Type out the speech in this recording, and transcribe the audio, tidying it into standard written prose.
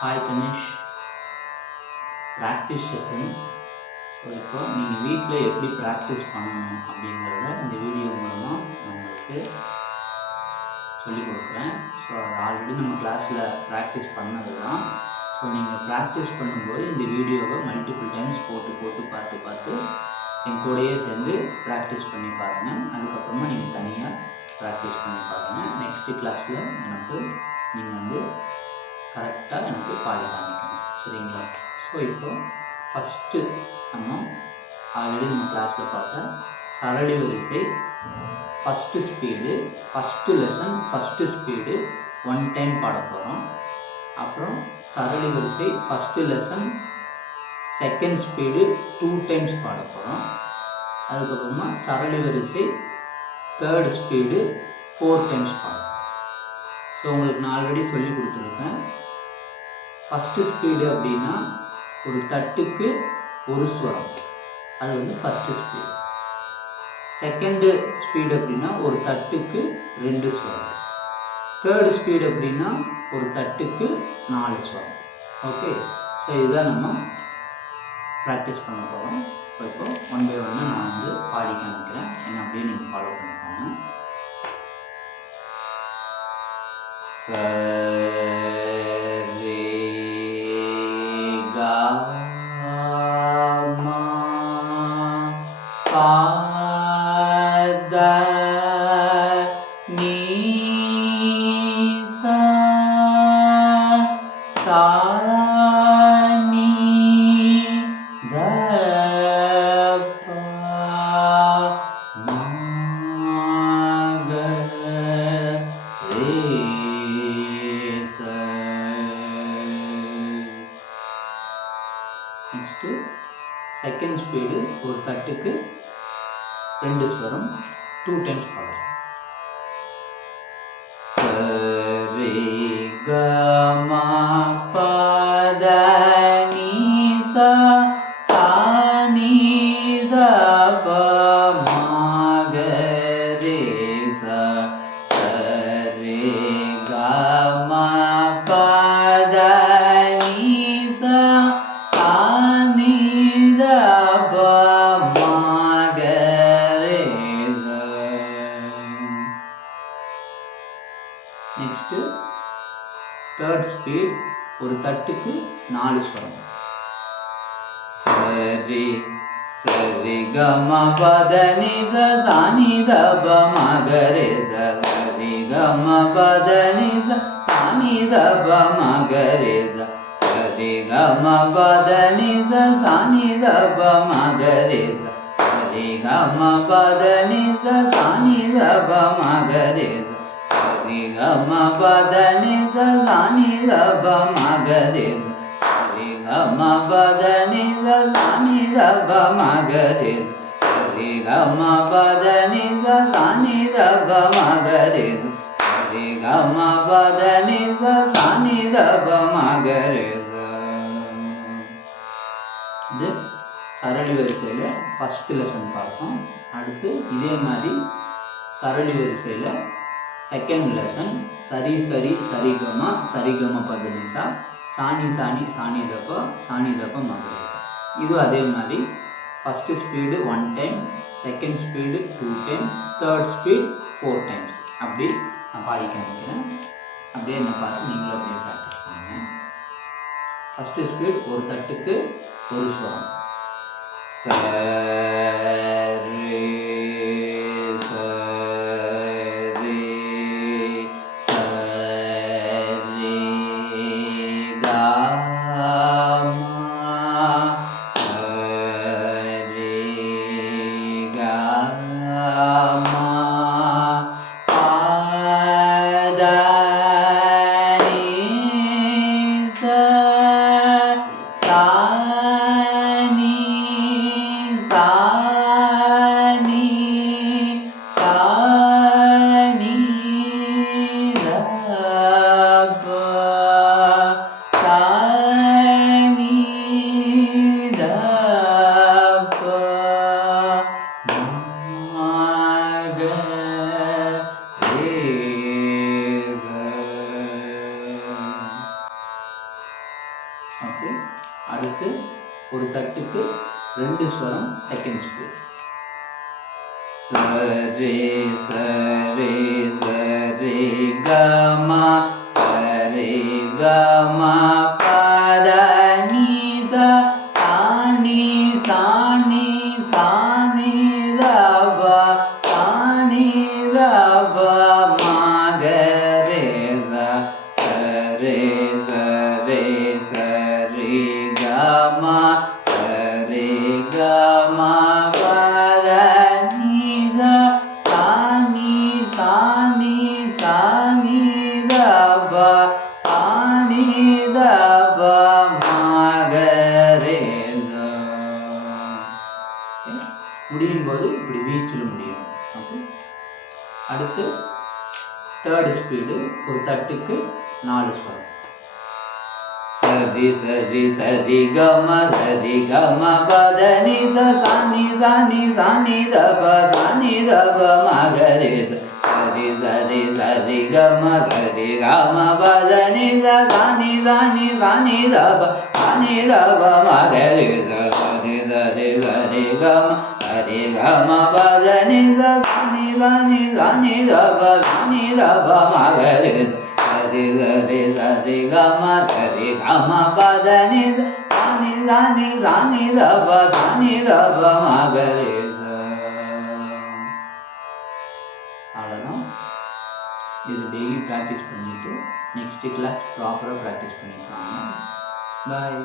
Hi Tanishq, practice session. So இப்போ நீங்கள் வீட்டில் எப்படி ப்ராக்டிஸ் பண்ணணும் அப்படிங்கிறத இந்த வீடியோ மூலமாக நான் உங்களுக்கு சொல்லிக் கொடுக்குறேன். ஸோ அது ஆல்ரெடி நம்ம கிளாஸில் ப்ராக்டிஸ் பண்ணது தான். ஸோ நீங்கள் ப்ராக்டிஸ் பண்ணும்போது இந்த வீடியோவை மல்டிபிள் டைம்ஸ் போட்டு பார்த்து என் கூடயே சேர்ந்து ப்ராக்டிஸ் பண்ணி பாருங்கள். அதுக்கப்புறமா நீங்கள் தனியாக ப்ராக்டிஸ் பண்ணி பாருங்கள். நெக்ஸ்ட்டு கிளாஸில் எனக்கு நீங்கள் கரெக்டாக எனக்கு பாடி காமிக்கணும், சரிங்களா? ஸோ இப்போ ஃபஸ்ட்டு நம்ம ஆல்ரெடி நம்ம கிளாஸில் பார்த்த சரளி வரிசை first speed, first lesson first speed 1 time பாட போகிறோம். அப்புறம் சரளி வரிசை first lesson second speed 2 times பாட போகிறோம். அதுக்கப்புறமா சரளி வரிசை தேர்ட் ஸ்பீடு 4 டைம்ஸ் பாட போகிறோம். ஸோ உங்களுக்கு நான் ஆல்ரெடி சொல்லி கொடுத்துருக்கேன். ஃபஸ்ட்டு ஸ்பீடு அப்படின்னா ஒரு தட்டுக்கு ஒரு ஸ்வரம், அது ஃபஸ்ட்டு ஸ்பீடு. செகண்டு ஸ்பீடு அப்படின்னா ஒரு தட்டுக்கு 2 ஸ்வரம். தேர்டு ஸ்பீடு அப்படின்னா ஒரு தட்டுக்கு 4 ஸ்வரம். ஓகே, ஸோ இதுதான் நம்ம ப்ராக்டிஸ் பண்ண போகிறோம். ஸோ இப்போ 1 by 1 நான் பாடி காமிக்கிறேன், என்ன அப்படியே நீங்கள் ஃபாலோ பண்ணிக்கோங்க. நெக்ஸ்ட்டு செகண்ட் ஸ்பீடு ஒரு தட்டுக்கு 2 ஸ்வரம் 2 டைம்ஸ் பாடுறோம். சரி க ம ப த நீ சா சா நீ த ப ம க ரே சா சரி க ம ப த நீ சா சா நீ த ப ம க ரே சா. நெக்ஸ்ட்டு தேர்ட் ஸ்பீட் ஒரு தட்டுக்கு 4 ஸ்வரம். சரி சரி க ம ப த நி ச சா நி த ப ம க ரே ச சரி க ம ப த நி ச சா நி த ப ம க ரே ச சரி க ம ப த நி ச சா நி த ப ம க ரே ச சரி க ம ப த நி ச சா நி த ப ம க ரே ச சரி க ம ப த நி ச சா நி த ப ம க ரே ச சரி க ம ப த நி ச சா நி த ப ம க ரே ச சரி க ம ப த நி ச சா நி த ப ம க ரே ச சரி க ம ப த நி ச சா நி த ப ம க ரே ச. இது சரளி வரிசையில் ஃபஸ்ட்டு லெசன் பார்த்தோம். அடுத்து இதே மாதிரி சரளி வரிசையில் செகண்ட் லெசன் சரி சரி சரிகமா சரிகம பதனிசா சாணி சாணி சாணி தப்ப சாணி தப்ப மகரேசா. இது அதே மாதிரி first speed 1 time, second speed 2 time, third speed 4 times. அப்படி நான் பாடி காமிக்கிறேன், அப்படியே என்ன பார்த்து நீங்களும் அப்படியே ப்ராக்டிஸ் பண்ணுங்கள். ஃபஸ்ட்டு ஸ்பீட் ஒரு தட்டுக்கு ஒரு ஸ்வரம். 2 ஸ்வரம் செகண்ட் ஸ்பீட். சரி சரி சரி கமா சரி கமா பத நீத சாணி சாணி சாணி ரப சாணி ரப மகரேத சரி சரி சரி கமா சரி கமா பத நீத சாணி சாணி சாணி ரப சாணி ரப மகரேத. முடியும் போது இப்படி வீச்சில் முடியும். ஓகே, அடுத்து தேர்ட் ஸ்பீடு ஒரு தட்டுக்கு 4 ஸ்வரம். சரி சரி சரி கம சரி கம பத நி சாணி சாணி சாணி தப சாணி தப மகரேத சரி சரி சரி கம சரி கம பத நி சாணி சாணி சாணி தப சாணி தப மகரேத சரி சரி சரி கம சரி கம பத நி சாணி சாணி சாணி தப சாணி தப மகரேத சரி சரி சரி கம சரி கம பத நி சாணி சாணி சாணி ரப சாணி ரப மகரேத. அவ்வளோதான். இது டெய்லி ப்ராக்டிஸ் பண்ணிவிட்டு நெக்ஸ்ட் கிளாஸ் ப்ராப்பராக ப்ராக்டிஸ் பண்ணிட்டு வாங்க. பாய்.